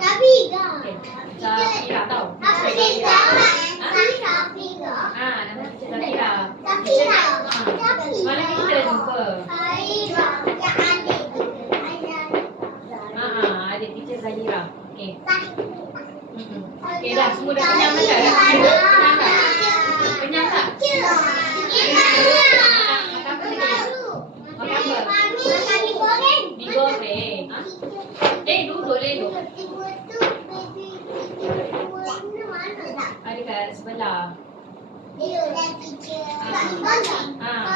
Safira. Safira. Okey. Safira tahu. Safira. Ha? Safira. Nama teacher Safira. Safira. Semalam kita dah jumpa. Safira. Yang adik. Adik teacher Zahira. Okey. Safira. Okey dah, semua dah kenyang dah. Kenyang tak? Kenyang tak? Makan apa ni? Makan apa? Digoreng. Ha? Duduk. Ada kat sebelah.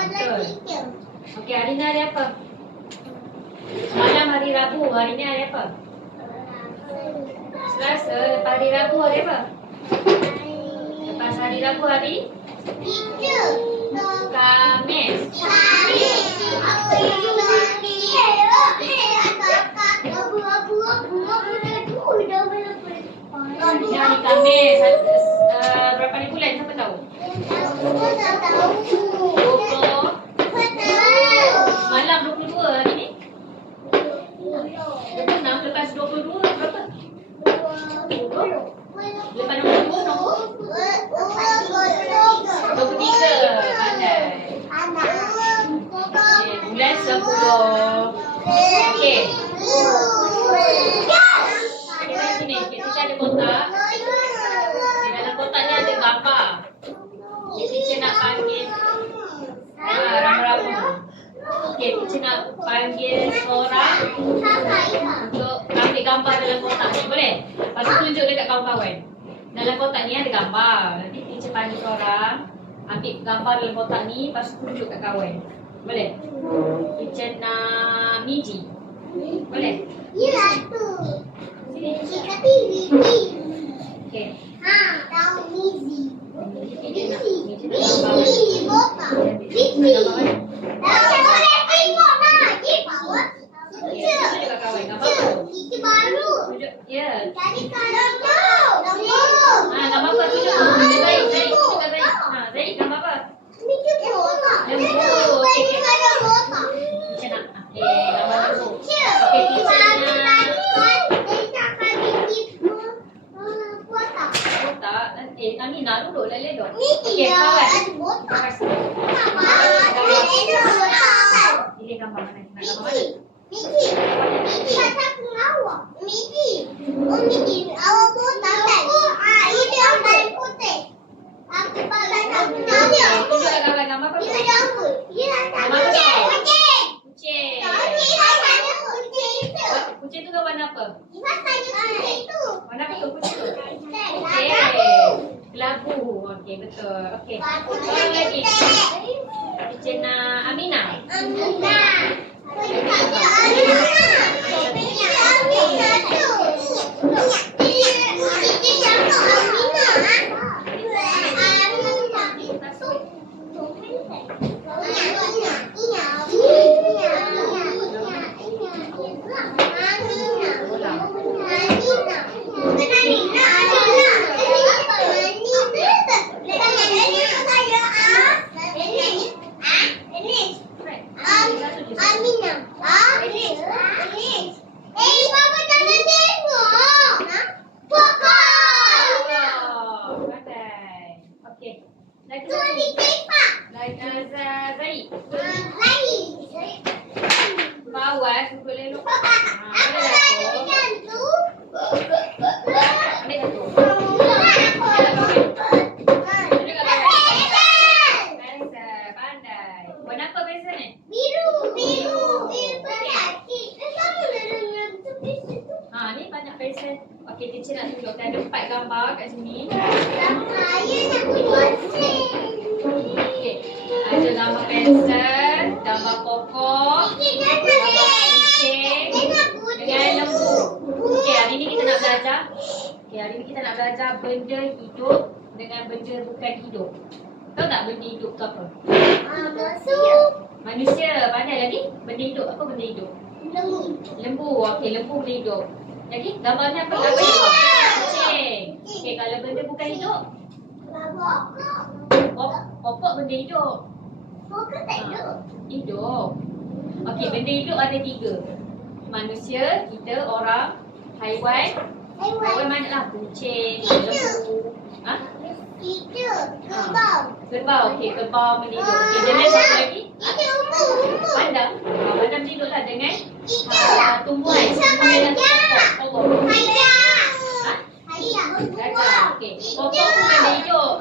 Betul. Okey, hari ni hari apa? Malam hari Rabu. Hari ni hari apa? Selasa. Lepas hari Rabu hari apa? Lepas hari Rabu hari? Khamis. Ini hari Khamis. Berapa hari bulan? Siapa tahu? 20. Malam 22 hari ni? 26 lepas 22 berapa? Lepas 22 nombor? 23. Pandai. Bulan 10. Okey. Kita sini. Kita ada kotak. Di dalam kotak ni ada gambar. Teacher nak panggil rama-rama. Okey, teacher nak panggil seorang untuk ambil gambar dalam kotak ni. Boleh? Lepas tu tunjuk dekat kawan-kawan. Dalam kotak ni ada gambar. Nanti teacher panggil seorang, ambil gambar dalam kotak ni, lepas tu tunjuk kat kawan. Boleh? Teacher nak Miji. Boleh? Ya tu. Sini. Tapi Miji. Okey. Tahu Miji. Miji nak gambar. Miji botak. Miji. Dah boleh tengok nak. Dia power. Okey, tunjuk kat kawan. Gambar apa? Kita baru. Tunjuk. Ya. Tadi kan nombor. Gambar apa? Tunjuk. Tunjuk Zaid. Tunjuk kat Zaid. Zaid gambar apa? Miji botak. Lembu. Okey. Ada botak. Teacher nak. Okey, gambar lembu. Okey, teacher nak botak. kotak. Kami nak duduk lah ledok. Miji Okey, kawan. ada botak. Terima kasih. Pilih gambar mana? Nak gambar mana? Miji. Kata pengawak. Miji. Oh Miji. Awak botak kan? Ini yang paling putih. Aku paling Tunjuk kat kawan gambar apa? Dia ada apa? Dia ada Gambar apa? kucing. Kucing. Kucing ada kucing itu. Kucing tu warna apa? Ibu tanya kucing itu. Warna apa tu kucing tu? Okey. Lagu. Kelabu. Okey, betul. Okey. Lagu Orang lagi. kucing. Teacher nak Aminah. Amina. Aku tanya Amina. Amina tu. Kita cakap Amina. Papa jangan tengok. Pokok. Pandai. Okey. Lagi Tu satu. di kipak. Zaid. Lagi. Bawah suka lelok. Aku tanya macam tu. Ambil satu. Pandai. Warna apa beza ni? Biru. Berarti kamu dalam tu biru. Ni banyak pensel. Okey, teacher nak tunjukkan ada 4 gambar kat sini. Saya nak kucing. Okey. Ada gambar pensel, gambar pokok, gambar kucing dengan lembu. Okey, hari ni kita nak belajar. Benda hidup dengan benda bukan hidup. Tahu tak benda hidup tu apa? Manusia. Pandai lagi? Benda hidup. Apa benda hidup? Lembu. Okey, lembu benda hidup. Lagi? Gambarnya apa? Kucing. Okey, kalau benda bukan hidup? Pokok benda hidup. Hidup. Okey, benda hidup ada 3. Manusia, kita, orang, haiwan, Hewan mana lah? Kucing, lembu. Ha? Kerbau. Okey, kerbau mendiduk. Okey, dengan satu lagi? Bandam. Bandam mendiduk lah dengan tumbuhan. Tumbuhan pokok. Gajah. Okey. Pokok pun benda hidup.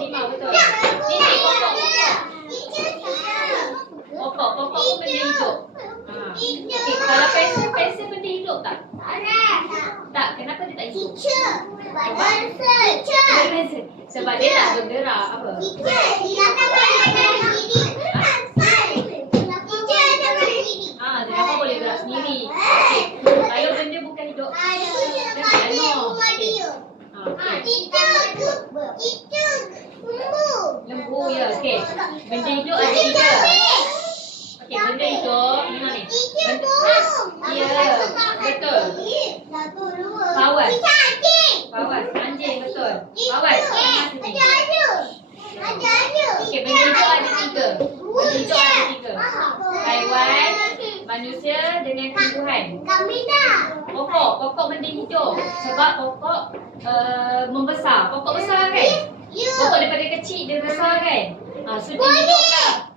Harimau, betul. Ini pokok. Pokok pun benda hidup. Okey, kalau pensel benda hidup tak? Tak, kenapa dia tak hidup? Sebab dia tak bergerak apa? Dia dapat boleh gerak sendiri. Okey. Kalau benda bukan hidup, lembu ya. Okey. Benda hidup ada tiga. Okey, benda hidup mana ni? Ya, betul. Pawas. Anjing, betul. Pawas. Okey, benda hidup ada tiga. Benda hidup ada tiga. Haiwan, manusia dengan tumbuhan. Pokok benda hidup. Sebab pokok membesar. Pokok besar kan? Pokok daripada kecil dia besar kan? So dia hidup lah.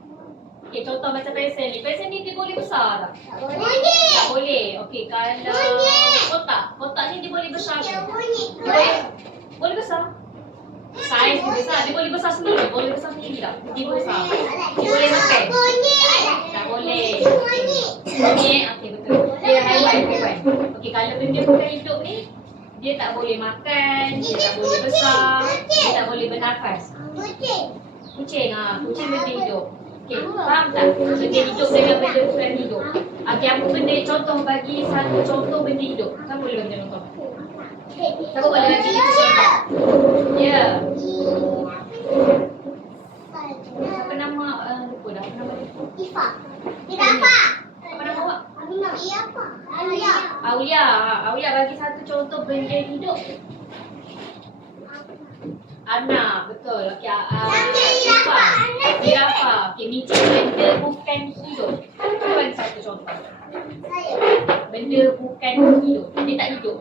Okey, contoh macam pensel ni. Pensel ni dia boleh besar tak? Tak boleh. Okey, kalau kotak ni dia boleh besar ke? Boleh besar. Saiz dia besar. Dia boleh besar sendiri. Boleh besar sendiri tak? Dia besar. Dia boleh makan? Tak boleh. Monyet. Okey, betul. Dia haiwan. Okey, kalau benda bukan hidup ni, dia tak boleh makan, dia tak boleh besar, dia tak boleh bernafas. Kucing, kucing benda hidup. Okey, faham tak? Benda hidup dengan benda bukan hidup. Okey, apa benda contoh bagi satu contoh benda hidup? Siapa boleh bagi contoh? Siapa boleh bagi kita contoh? Ya. Apa nama? Lupa dah. Apa nama dia? Apa nama awak? Aulia bagi satu contoh benda hidup. Anak, betul. Okey, Zirafah. Okey, ni benda bukan hidup. Cuba bagi satu contoh. Benda bukan hidup. Dia tak hidup.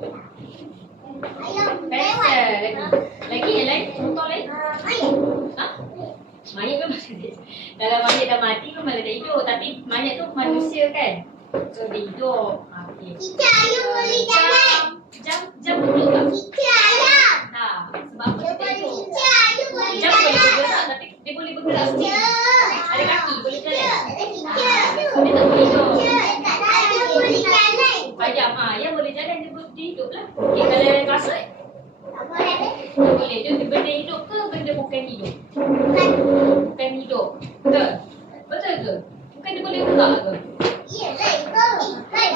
Pensel lagi. Yang lain? Contoh lain? Mayat kan maksudnya. Kalau mayat dah mati kan malah dah hidup. Tapi mayat tu manusia kan? So dia hidup. Okey. Jam hidup tak? Tak. Sebab apa dia tak hidup? Jam boleh bergerak tapi dia boleh bergerak sendiri. Ada kaki, boleh jalan. So dia tak boleh hidup. Ayam boleh jalan, dia hidup lah. Okey, kalau kasut? Tak boleh. Dia benda hidup ke benda bukan hidup? Bukan hidup. Betul? Betul ke? Bukan dia boleh gerak ke?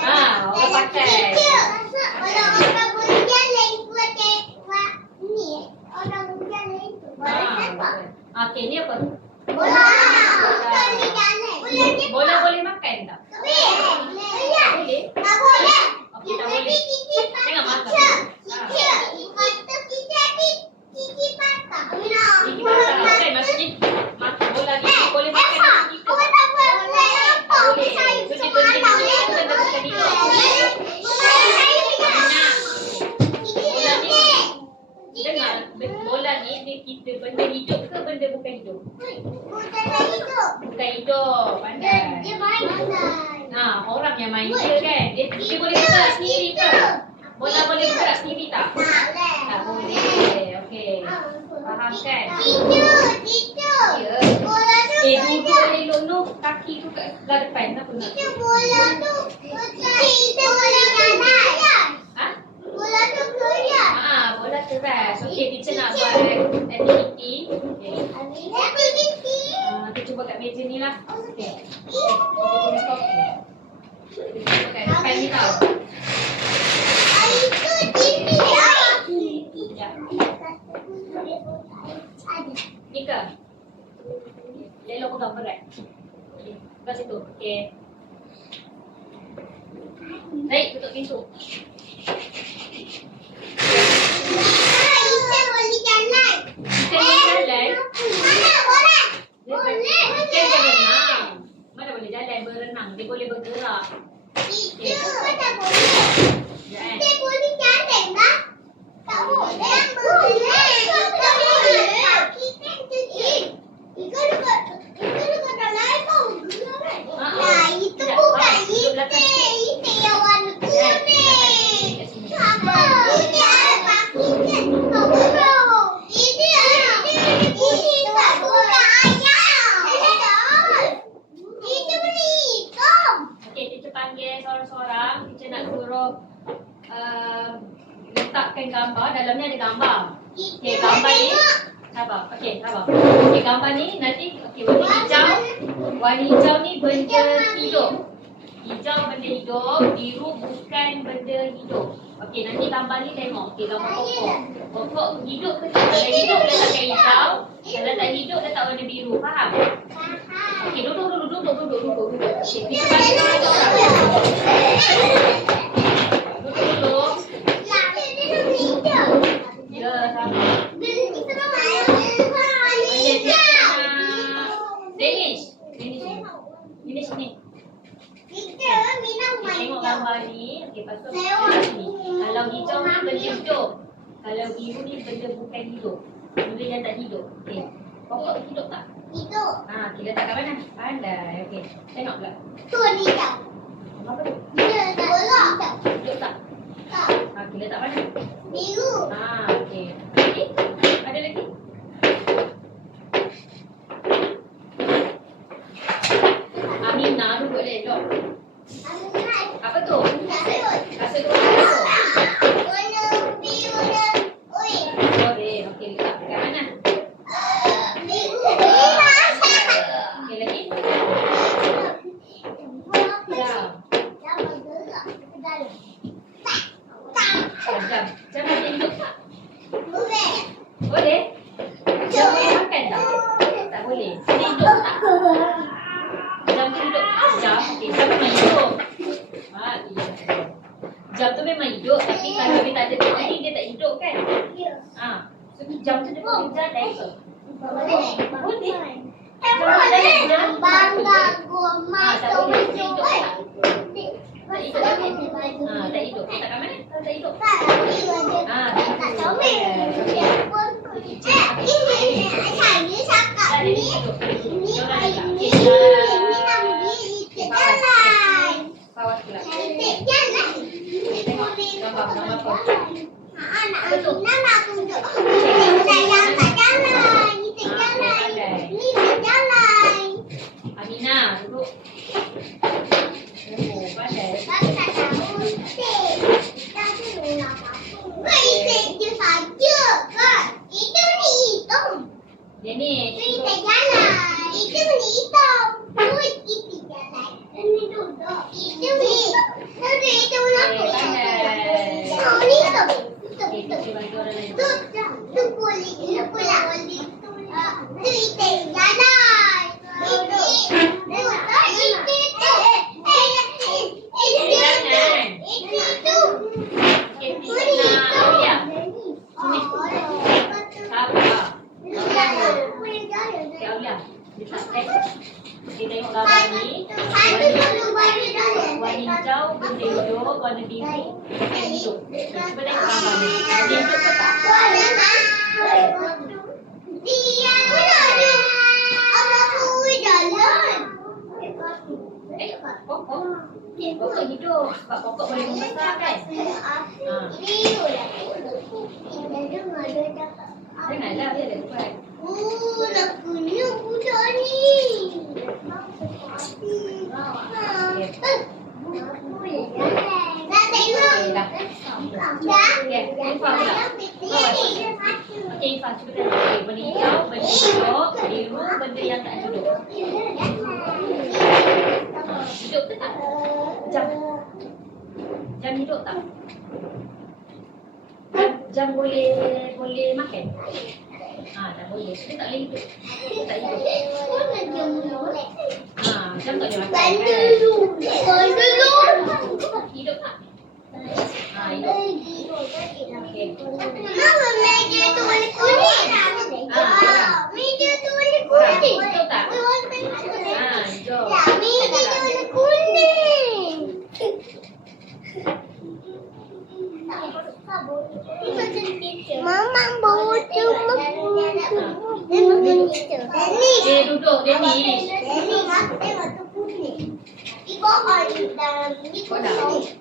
Orang pakai. Kalau orang boleh jalan, orang jalan tu. Okey, ni apa? Bola. Bola boleh makan tak? Boleh. Tak boleh. Okey, tak boleh. Jangan makan. Gigi patah. Okey, maksudnya makan bola ni boleh makan gigi kita. Tak boleh. So dia benda bukan hidup. Dengar, bola ni dia kita benda hidup ke benda bukan hidup? Bukan hidup, pandai. Orang yang main dia kan, dia boleh bergerak sendiri ke? Bola boleh bergerak sendiri tak? Tak boleh. Okey. Faham kan? Ya. Duduk elok Noh, kaki tu kat sebelah depan. Kenapa nak? Bola tu boleh jalan. Bola tu keras. Bola keras. Okey, teacher nak buat aktiviti. Okey. Kita cuba kat meja ni lah. Okey. Kita cuba kat depan ni tau. Itu TV. Ya. Ni ke? Elok pegang berat. Okey. Kat situ. Okey. Baik, tutup pintu. Kita boleh jalan. Kita boleh jalan. Mana boleh? Dia berenang. Mana boleh jalan berenang? Dia boleh bergerak. Itu tak boleh. dekat dalam air Ah, Nah, itu tidak. bukan Duduk belakang sikit. Itu yang warna kuning. Dekat sini. Apa? Ini air pakai apa? Ini tak bukan ayam. Itu beli ikan. Okey, teacher panggil seorang-seorang. Teacher nak suruh letakkan gambar. Dalam ni ada gambar. Okey, gambar ni. Sabar. Okey, sabar. Okey, gambar ni nanti warna hijau. Warna hijau ni benda hidup. Hijau benda hidup, biru bukan benda hidup. Okey, nanti gambar ni tengok. Okey, gambar pokok. Pokok hidup ke tak? Kalau hidup letakkan hijau. Kalau tak hidup letak warna biru. Faham? Okey, duduk. Okey, kita bagi seorang-seorang. Duduk. Ya, sama. Danish ni. Tengok gambar ni. Okey, lepas tu ni. Kalau hijau ni benda hidup. Kalau biru ni benda bukan hidup. Benda yang tak hidup. Okey. Pokok hidup tak? Hidup. Ha, kita letak kat mana? Pandai. Okey. Tengok pula. Tu hijau. Apa tu? Dia tak bola. Hidup tak? Tak. Ha, kita letak mana? Biru. Ha, okey. Lagi? Ada lagi? Amina tu boleh jom. Apa tu? Kasut tu apa tu? Warna biru dan oren. Boleh. Okey, letak kat mana? Biru. Okey, lagi? Jam. Jam. Jam ada hidup tak? Boleh? Jam boleh makan tak? Tak boleh. Dia hidup tak? Jam tu hidup. Jam. Okey, jam memang hidup. Ha, iya. Jam tu memang hidup, tapi kalau dia tak ada bateri, dia tak hidup kan? Ha. So, jam tu dia boleh jalan ke? Boleh. Bangga gua Tak boleh. Dia hidup tak? Tak hidup kan? Ha, tak hidup. Letak kat mana? Kalau tak hidup. Ha, Tak comel. Ini saya cakap Tak ada ni. dia hidup. Ini Dia orang letak. Okey, ini jalan. nama dia itik jalan. Bawah pula. Itik jalan. Gambar apa? Anak Amina nak tunjuk. Itik sayang tak jalan. Itik jalan. Ini itik jalan. Amina, duduk. Oh, pandai. Tapi tak tahu itik. Kita dulu nak apa. Bukan itik je saja kan. Itu ni hitam. Dia ni. Itu itik jalan. Itu ni hitam. Itu itik jalan. Ini duduk. Itu ni. Tapi itu nak Pandai. Oh ni hitam. Okey, kita bagi orang lain. Tu kulit. Itu pula. Itu itik jalan. Itu. Okey, kita nak Aulia. Sabar. Okey, Aulia. Letak teks. Okey, tengok gambar ni. Warna hijau, benda hidup. Warna biru, bukan hidup. Okey, cuba tengok gambar ni. Benda hidup ke tak? Dia ada apa kuih jalan. Pokok. Pokok hidup. Sebab pokok boleh membesar kan? Janganlah dia ada buat. Nak punya budak ni. Nak tengok. Dah. Okey, Ifah pula. Okey, Ifah, cuba tengok. Okey, benda hijau, benda hidup, biru, benda yang tak hidup. Hidup ke tak? Jam. Jam hidup tak? Jam boleh makan? Ha, tak boleh. Dia tak boleh hidup. Dia tak hidup. Ha, jam tak boleh makan kan? Hidup tak? Ha, hidup. Okey. Kenapa meja tu warna kuning? Meja tu warna kuning. Hidup tak? Meja Ha, hidup. tu warna kuning. Mama bawa cuma. Ini. Dia duduk Danish. Tengok tu putih. Ibu orang dalam ni putih.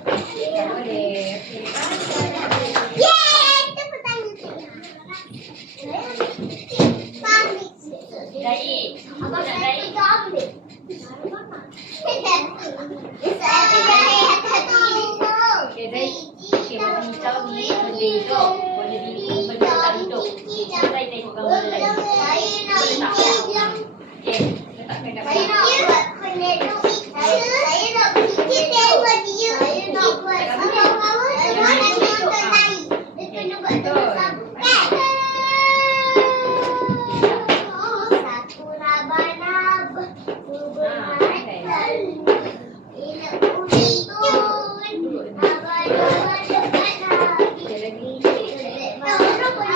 Tak boleh. Okey. Yeay, itu pertanyaan pamit. Daik. Apa nak daik? Pamit. Okey, Daik. Okey, warna hijau ni benda hidup. Benda tak hidup. Okey, cuba Daik tengok gambar dia lain. Okey, letakkan kat Saya belakang. nak buat penedup. Saya nak fikir tengok dia. Saya nak buat awal-awal sebab nak nonton lain. Dia kena buat sabu kan? Satu raba-raba. Elok kulit. Raba-raba dekat lagi. Okey, lagi. Okey.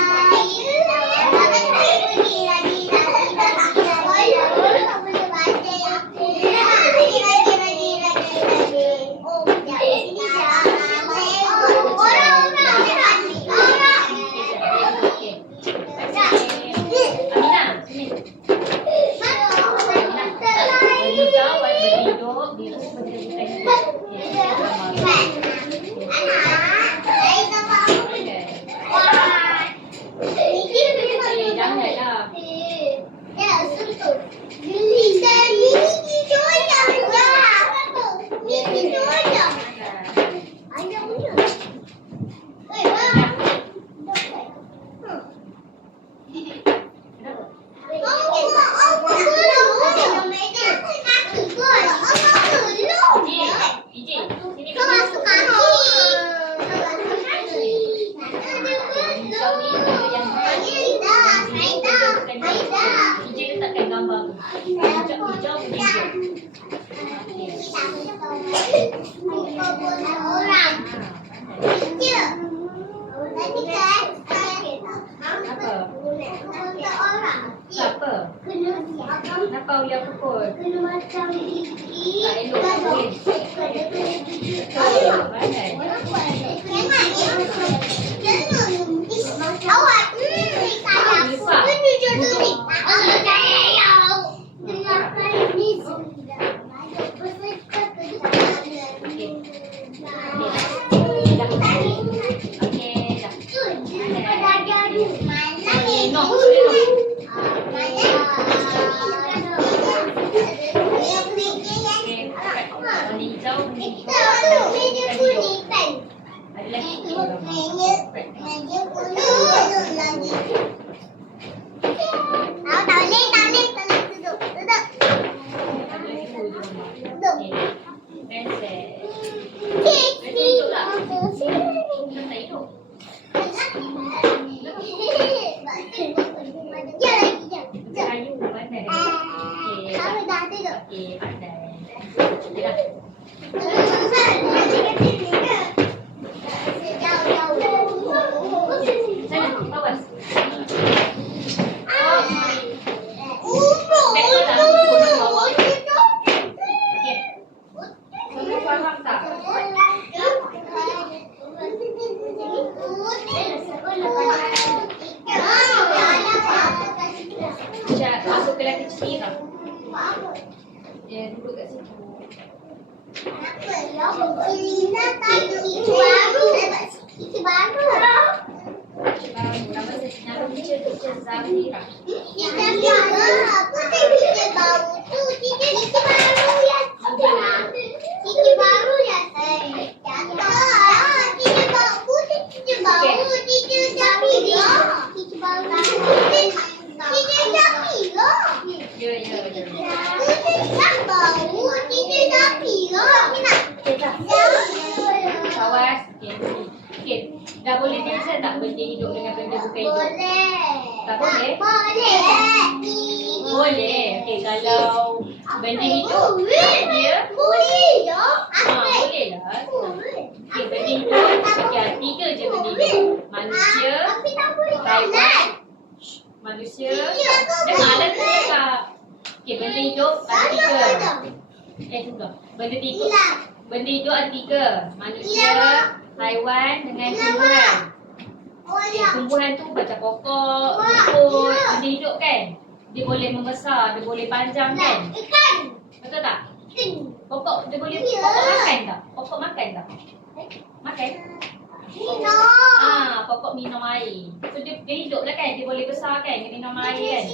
Aminah, sini. Warna hijau, warna hidup, biru, benda bukan hidup. Okey, gambar. Okey, janganlah. Iji, sini. Kau masuk kaki. Hijau ni benda yang Iji letakkan gambar tu. Hijau, benda hidup. Orang. Apa? Orang. Siapa? Kenapa Uya pukul? Kena macam gigi. Tak elok, tak boleh. Ayuh. Pandai. Awak sayang. Ini jodoh ni. Okey, dah. Okey, warna hijau, benda hidup. Ada lagi tiga gambar. Ada lagi dua je gambar. Okey. Pensel. Duduk tak? Kan tak hidup. Kayu, pandai. Okey, dah. Okey, pandai. Okey, dah. Sana, awas. Okey. Kamu faham tak? Macam masuk kelas kecil ni tau. Dia duduk kat situ. Nama teacher Zahira. Ya, ya, ya. Okey, dah. Awas. Okey, sini. Okey, dah boleh biasa tak benda hidup dengan benda bukan hidup? Tak boleh? Boleh. Okey, kalau benda hidup dia boleh lah. Okey, benda hidup. Okey, ada tiga je benda hidup. Manusia, haiwan, manusia. Dengarlah tu cakap. Okey, benda hidup ada tiga. Tunggu. Benda hidup ada tiga. Manusia, haiwan dengan tumbuhan. Tumbuhan tu macam pokok, rumput, benda hidup kan? dia boleh membesar, dia boleh panjang kan? Ikan. Betul tak? Ikan. Pokok dia boleh Ya. pokok makan tak? Pokok makan tak? Makan? Minum. Pokok minum air. So dia hidup lah kan? Dia boleh besar kan? Dia minum air kan?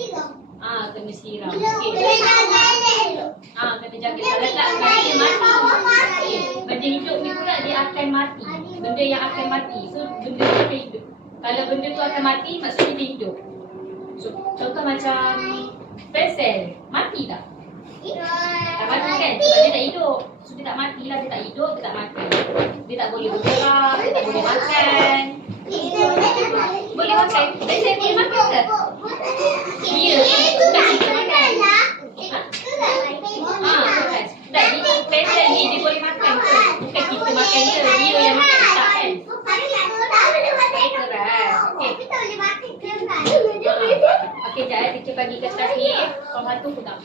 Kena siram. Okey. Kena jaga. Kalau tak nanti dia mati. Okey. Benda hidup ni pula dia akan mati. Benda yang akan mati. So benda tu akan hidup. Kalau benda tu akan mati, maksudnya dia hidup. So contoh macam pensel, mati tak? Tak mati kan? Sebab dia tak hidup. So dia tak mati lah, dia tak hidup, dia tak mati. Dia tak boleh bergerak, dia tak boleh makan. Boleh makan? Pensel boleh makan ke? Ya, bukan kita makan. Bukan. Tak, ni pensel ni dia boleh makan ke? Bukan kita makan ke? Dia yang makan tak kan? Keras. Okey. Okey, jap teacher bagi kertas ni. Form 1 pegang.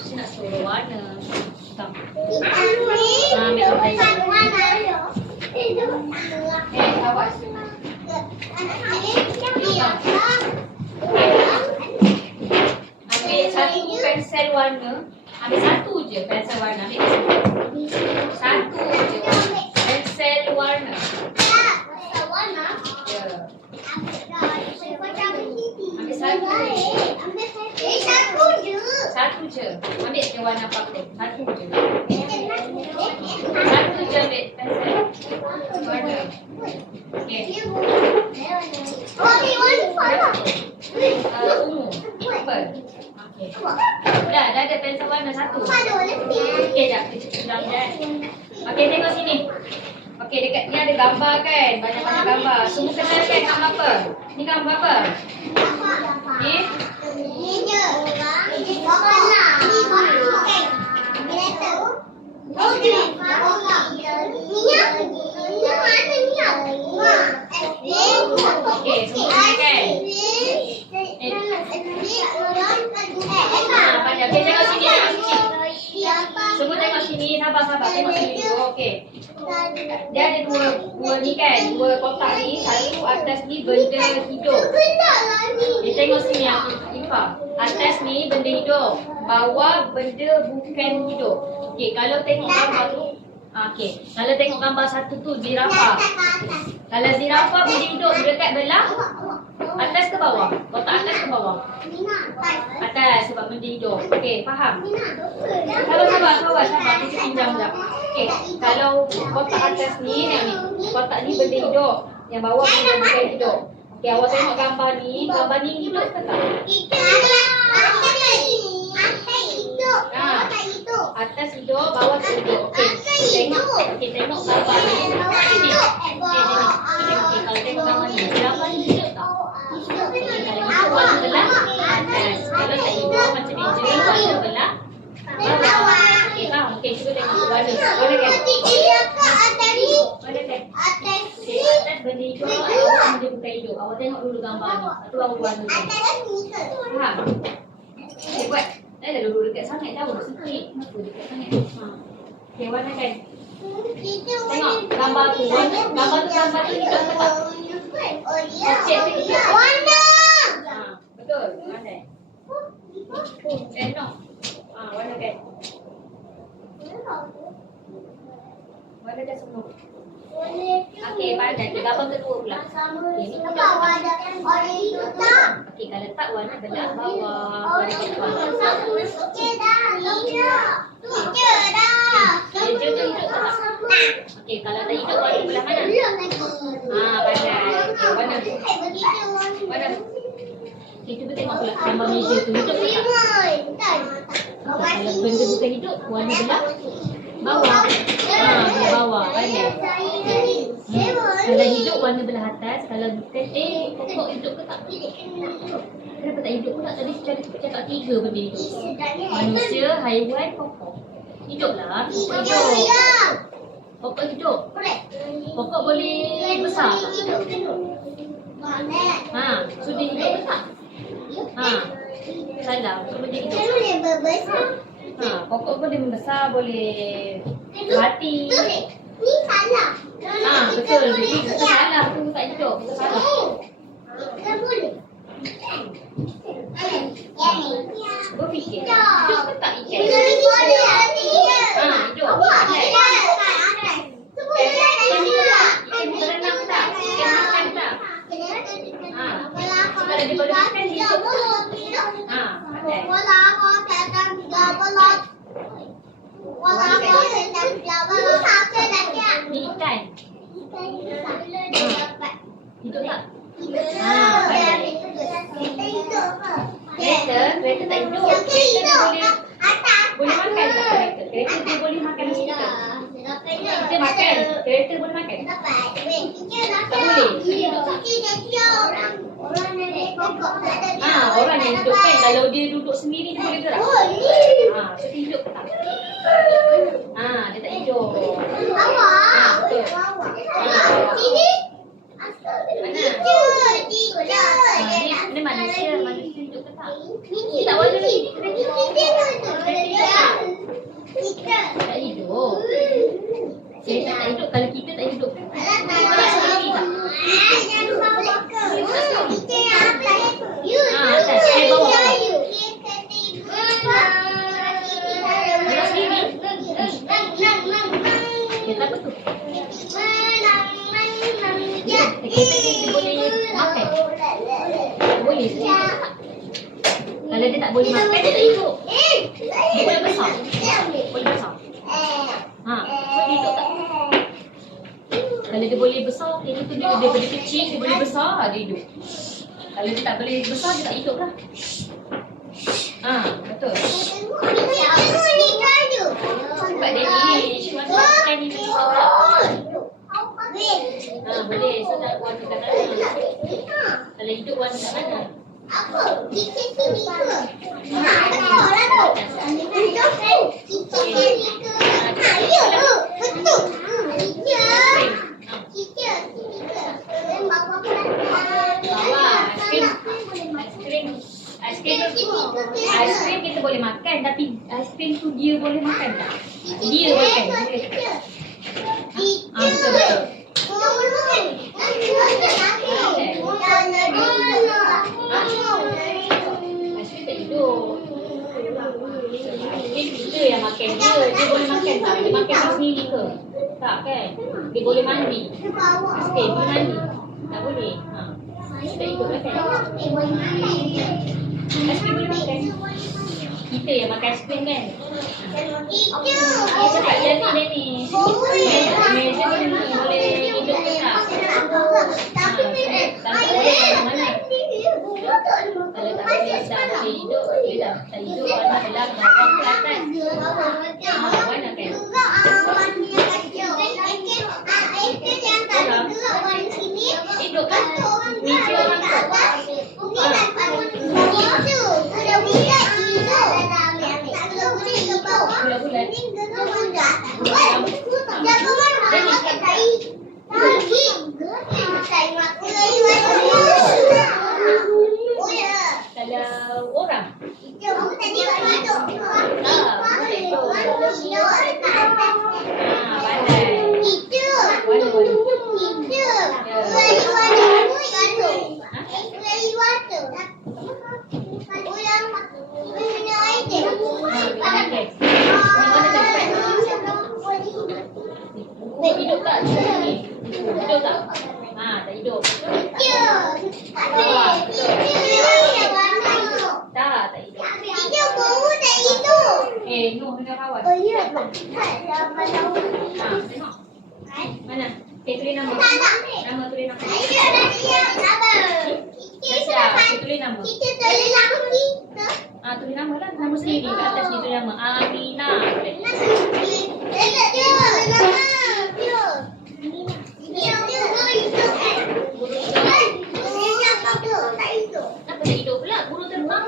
Saya nak suruh warna. Pegang. Ambil warna. Awak. Ambil satu pensel warna. Ambil satu je pensel warna. Ambil satu je pensel warna. Ya. Ambil satu. Satu je. Ambil je warna apa pun. Satu je. Satu je ambil pensel warna. Okey. Ungu. Purple. Okey. Dah ada pensel warna satu. Okey, jap. Kita pegang je. Okey, tengok sini. Okey, dekat ni ada gambar kan? Banyak-banyak gambar. Semua kenal kan gambar apa? Ni gambar apa? Ni? Okey, semua kenal kan? Banyak. Okey, tengok sini. Semua tengok sini. Sabar. Tengok sini dulu. Okey. Dia ada dua ni kan? Dua kotak ni. Satu atas ni benda hidup. Dia tengok sini Ifa. Atas ni benda hidup. Bawah benda bukan hidup. Okey, kalau tengok gambar tu. Okey. Kalau tengok gambar satu tu zirafah. Kalau zirafah benda hidup dekat belah atas ke bawah? Kotak atas ke bawah? Atas sebab benda hidup. Okey, faham? Sabar. Kita pinjam sekejap. Okey, kalau kotak atas ni, kotak ni benda hidup. Yang bawah benda bukan hidup. Okey, awak tengok gambar ni. Gambar ni hidup ke tak? Atas hidup, bawah tak hidup. Okey, tengok gambar ni. Sini. Okey, kalau tengok gambar ni, zirafah ni hidup tak? Okey, kalau hidup warna belah atas. Kalau tak hidup macam meja, warna belah bawah. Okey, faham? Okey, cuba tengok warna. Warna kan? Warna kan? Okey, atas benda hidup, bawah benda bukan hidup. Awak tengok dulu gambar ni. Lepas tu awak warna tu. Faham? Okey, buat. Dah dulu dekat sangat jauh. Sikit. Kenapa dekat sangat? Okey, warna kan? Tengok gambar tu. Gambar tu hidup ke tak? Objek tu hidup. Betul. Warna. No. Warna kan? Warna dah semua. Okey, pandai. Gambar kedua pula. Okey, ni hidup. Okey, kalau tak warna belah bawah. Warna kat bawah. Meja tu hidup ke tak? Okey, kalau tak hidup warna belah mana? Pandai. Okey, warna. Warna. Okey, cuba tengok pula gambar meja tu hidup ke tak? Kalau benda bukan hidup, warna belah bawah. Belah bawah. Pandai. Kalau hidup warna belah atas, kalau bukan pokok hidup ke tak? Kenapa tak hidup pula? Tadi cakap 3 benda hidup. Manusia, haiwan, pokok. Hiduplah. Pokok hidup. Pokok boleh besar tak? So dia hidup ke tak? Salah. So dia hidup. Pokok boleh membesar, boleh mati. Ni salah. Betul. Itu salah. Tu tak hidup. Itu salah. Tak boleh. Berfikir. Hidup ke tak ikan? Hidup. Hidup. Ikan berenang tak? Ikan makan tak? Kalau dia boleh makan, dia hidup tak? Pandai. Ni ikan. Hidup tak? Pandai. Kereta tak hidup. Kereta dia boleh makan tak kereta? Kereta dia boleh makan nasi kita. Kita makan. Kereta boleh makan? Tak boleh. So hidup tak? Orang yang hidup kan, kalau dia duduk sendiri dia boleh gerak. So dia hidup ke tak? Dia tak hidup. Ni manusia hidup ke tak? Tak warna lagi. Tak hidup. Kereta tak hidup kalau kita tak hidup. Kita tak sendiri tak? Atas. Bawah. Kalau sendiri? Kereta apa tu? Kereta ni dia boleh makan. Boleh sendiri tak? Kalau dia tak boleh makan, dia tak hidup. Dia boleh besar. Boleh besar. Boleh hidup tak? Kalau dia boleh besar, dia tu dia daripada kecil, dia boleh besar, dia hidup. Kalau dia tak boleh besar, dia tak hidup lah. Betul. Sebab dia ni, cuma makan ni tak hidup tak? Boleh. So tak warna kat mana? Kalau hidup warna kat mana? Aiskrim kita boleh makan, tapi aiskrim tu dia boleh makan tak? Dia makan. Betul. Aiskrim tak hidup. Aiskrim kita yang makan dia. Dia boleh makan tak? Dia makan sendiri ke? Tak kan? Dia boleh mandi. Aiskrim boleh mandi? Tak boleh. Dia tak hidup lah kan? Aiskrim boleh makan? Kita yang makan aiskrim kan? Cakap dia ni. Meja ni boleh hidup ke tak? Tak boleh mana? Kalau tak boleh tak hidup, dia tak hidup. Warna dalam bawah ke atas? Warna kan? Hidup kan? Meja orang tu. Kalau orang hidup tak? Hidup tak? Tak hidup. Tak hidup. Noh dengan kawan. Tengok. Mana? Tulis nama. Nama tulis nama. Tulis nama. Tulis nama lah. Nama sendiri kat atas ni tulis nama. Amina. Kenapa tak hidup pula? Burung terbang.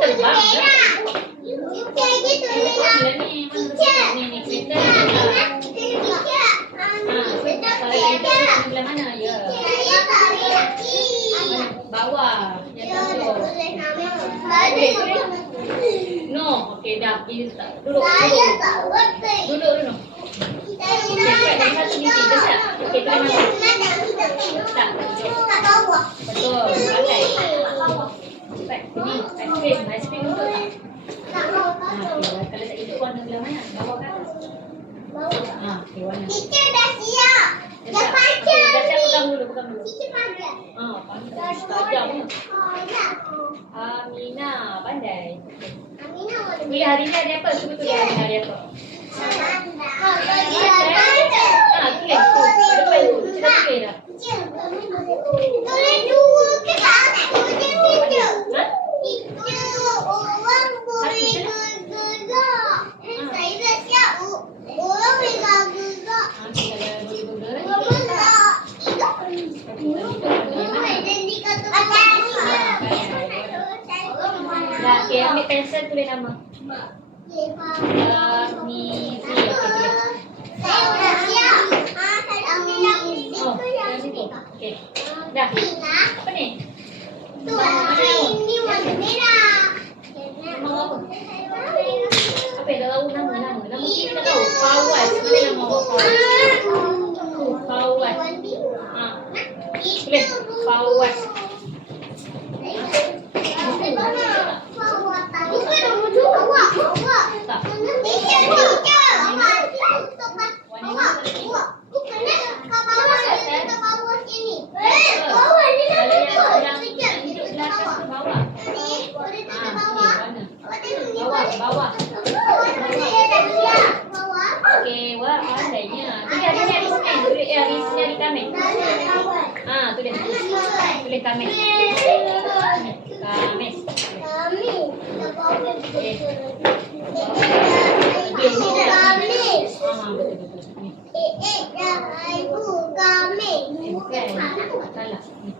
Terbang. Ni kereta. Kalau kereta sebelah mana? Ya. Bawah. No. Okey dah. Duduk. Duduk dulu. Okey, satu minit. Dah siap? Okey, terima kasih. Tak, tunjuk. Kat bawah. Betul, pandai. Cepat, ini aiskrim untuk tak? Tak mau. Okay. Kalau tak ikut warna belah mana? Bawah ke atas? Okay, warna. Teacher dah siap. Dah Okay, panjang dah siap, ni. pegang dulu. Teacher panjang. Pandai. Tajam ni. Oh, ya. Amina, pandai. Amina boleh. Kuliah hari ni ada apa? Cuba tulis hari apa? Tulis tu. Depan tu. Kita tulis dah. Tulis dua ke tak? Tulis teacher. Ha? Teacher, orang boleh gerak. Saya dah siap. Orang boleh gerak. Kita dah boleh bergerak. Dah, okay, ambil pensel tulis nama. Nizi. Saya dah siap. Oh, dari situ. Okay. Dah. Apa ni? Ini warna merah. Nama apa? Apa yang dah tahu nama? Nama kita dah tahu. Fawaz. Mana nama awak Fawaz? Fawaz. Tulis Fawaz. Bawah. Okey, wah pandainya. Tulis hari ni hari Senin. Tulis hari Senin hari Khamis. Tulis. Tulis Khamis. Khamis. Betul. Ni. Bukan. Salah. Ni.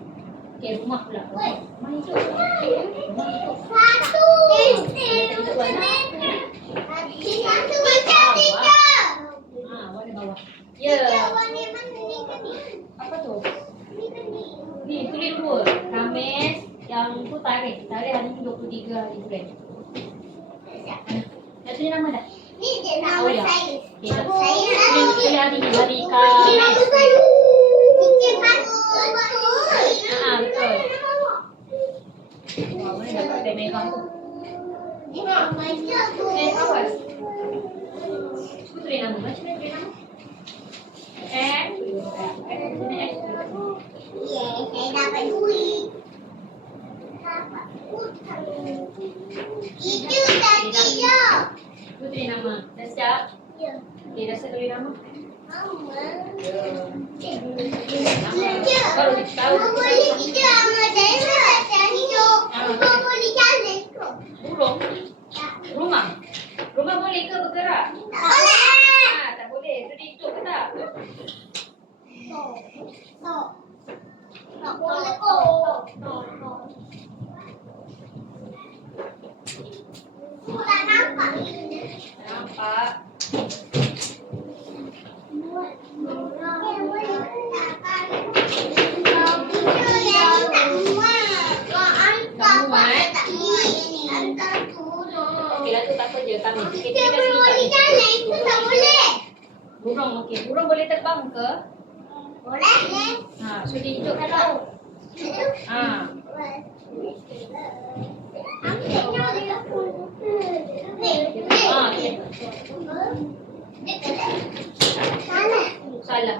Okey, rumah pula. Rumah itu. Warna bawah. Ya. Apa tu? Ni tulis dua. Khamis yang tu tarikh. Tarikh hari ni 23 hari bulan. Dah tulis nama dah? Ni je nama ya. saya. Okey, dah. Saya Tulis hari ni hari Khamis. Teacher betul. Betul. Wah, mana dapat tag merah tu? Awas. Cuba tulis nama. Macam mana tulis nama? X. Saya dapat duit. Itu dah siap. Cuba tulis nama. Dah siap? Ya. Okey, dah siap tulis nama? Teacher, Baru kita tahu. boleh teacher sama saya hidup. Kau boleh jalan ke? Burung? Rumah? Rumah boleh ke bergerak? Tak boleh. Tak boleh. Itu ditutup ke tak? Tak boleh kau. Tak nampak. Nampak. Okey lah tu tak apa je kami. Kita dah Boleh jalan itu tak boleh. Burung okey. Burung boleh terbang ke? Boleh. So dia hidupkan laut. Salah.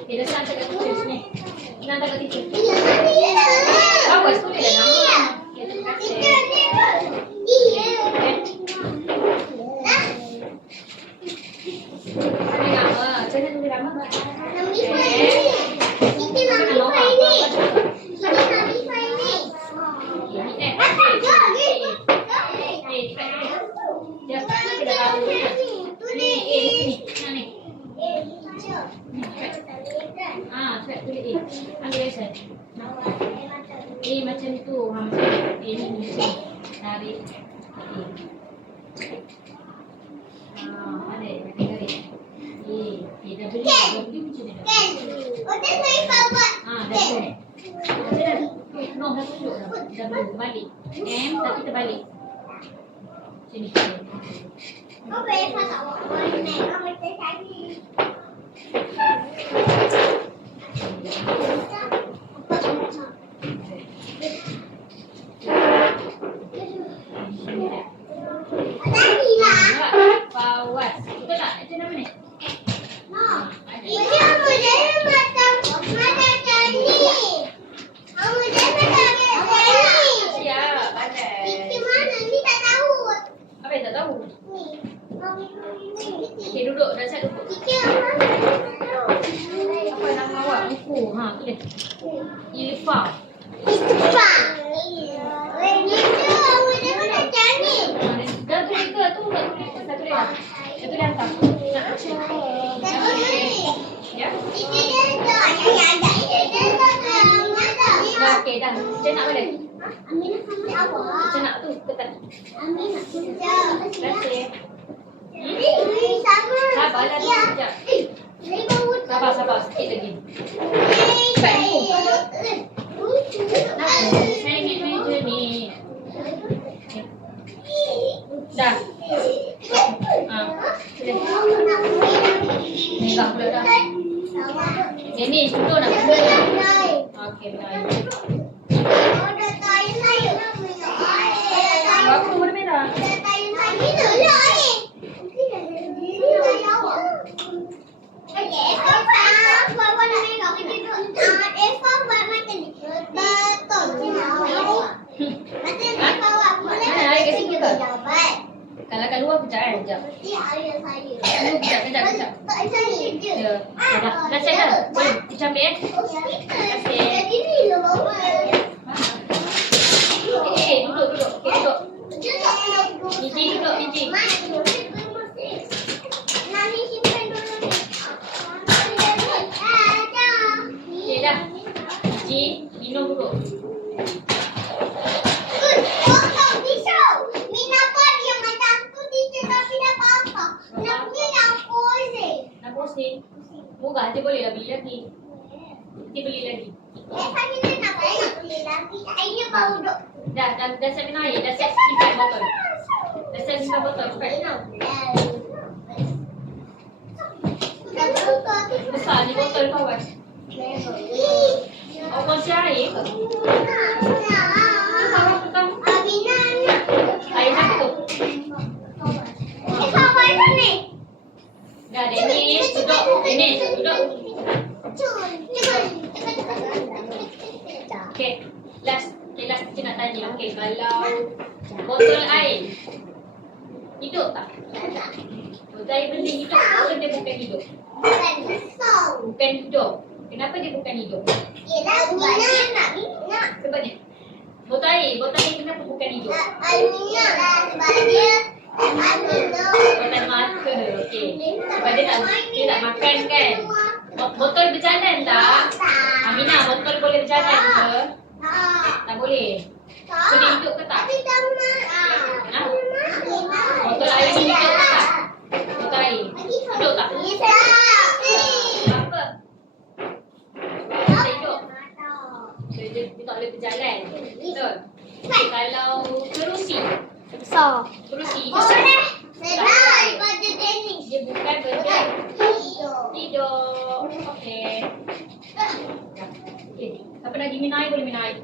Okey, dah santai kat tulis ni. Senang tak kat titik. Awas tulis dah nama. Okey, terima kasih. Ada nama. Macam mana tulis nama? Cepat tulis A. Ambil lesson. A macam tu. A ni macam tarik A. Mana dia garis? A. Dah beli macam ni. Dah beli. Macam dah. No, dah tunjuk dah. Dah beli. Balik. M tapi terbalik. Macam ni. Có vẻ pha tàu rồi nè, nó mới sẽ xảy đi. Ada ni lah. Pawas. Betul tak? Itu nama ni? No. Ini kamu jadi macam ni. Kamu jadi macam ni. Siap. Pandai. Di mana ni tak tahu. Apa yang tak tahu? Ni. Okey, duduk. Dah siap duduk. Kiki mana? Apa nama awak? Buku. Ha, tu dia. Ilfa. Itu pak. Itu kamu jadi macam ni. Dah tulis ke? Tu tak tulis. Dah tulis dah. Dah tulis hantar. Nak baca. Ya? Itu dia tu. Ada. Itu dia tu. Dah okey dah. Macam nak balik? Aminah sama awak. Macam nak tu. Ketat. Aminah. Terima kasih. Sama. Sabar dah dulu sekejap. Sabar. Sikit lagi. Saya ingat meja ni. Dah. Boleh. Merah pula dah. Ini duduk nak benda. Okey, baik. Aku warna merah. Kalau kat luar kejap kan? Kejap. Kejap. Ya. Dah siap dah? Boleh? Kita ambil eh? Duduk. Okay, duduk. Biji duduk, biji. Nani simpan dulu ni. Okay, dah. Biji, minum duduk. Potong pisau. Kenapa dia macam tu teacher tapi dah apa? Kenapa yang pusing? Nak pusing? Murah je boleh lah beli lagi. Nanti beli lagi. Saya ni nak beli lagi. Saya baru duduk. Dah siap minum air. Dah siap simpan botol. Dah siap simpan botol. Cepat. Besar ni botol kawan. Awak kongsi air ke? Awak tukang air siapa tu? Dah Dennis duduk. Okey. Last kita nak tanya. Okey, kalau botol air hidup tak? Botol air benda hidup ke dia bukan hidup? Bukan hidup. Kenapa dia bukan hidup? Sebab ni. Botol air kenapa bukan hidup? Botol mata. Okey. Sebab dia tak makan kan? Botol berjalan tak? Aminah, botol boleh berjalan ke? Tak boleh. So dia hidup ke tak? Ha? Botol air ni hidup ke tak? Botol air. Hidup tak? Apa? Tak hidup. Dia tak boleh berjalan. Betul? Okay, kalau kerusi. Kerusi hidup tak? Dia bukan benda hidup. Okey. Okey. Siapa nak pergi minum air boleh minum air.